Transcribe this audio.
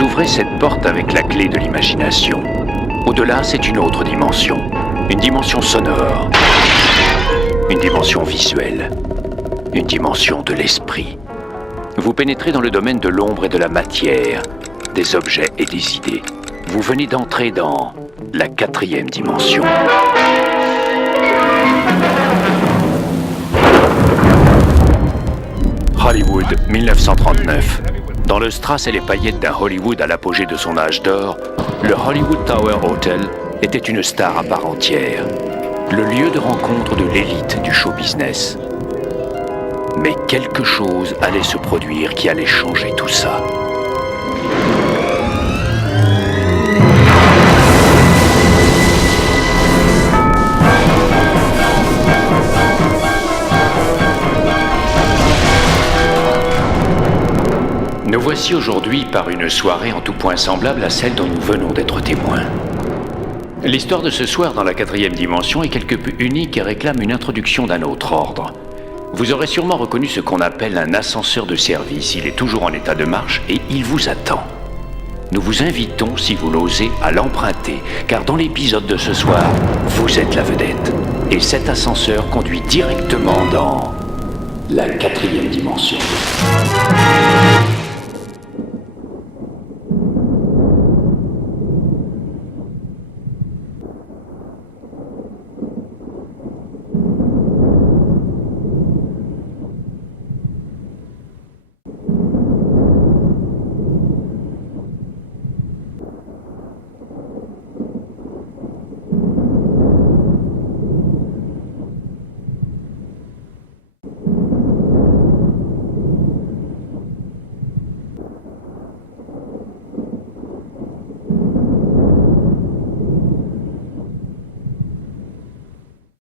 Vous ouvrez cette porte avec la clé de l'imagination. Au-delà, c'est une autre dimension. Une dimension sonore. Une dimension visuelle. Une dimension de l'esprit. Vous pénétrez dans le domaine de l'ombre et de la matière, des objets et des idées. Vous venez d'entrer dans la 4e dimension. Hollywood, 1939. Dans le strass et les paillettes d'un Hollywood à l'apogée de son âge d'or, le Hollywood Tower Hotel était une star à part entière. Le lieu de rencontre de l'élite du show business. Mais quelque chose allait se produire qui allait changer tout ça. Nous voici aujourd'hui par une soirée en tout point semblable à celle dont nous venons d'être témoins. L'histoire de ce soir dans la 4e dimension est quelque peu unique et réclame une introduction d'un autre ordre. Vous aurez sûrement reconnu ce qu'on appelle un ascenseur de service. Il est toujours en état de marche et il vous attend. Nous vous invitons, si vous l'osez, à l'emprunter, car dans l'épisode de ce soir, vous êtes la vedette. Et cet ascenseur conduit directement dans la 4e dimension.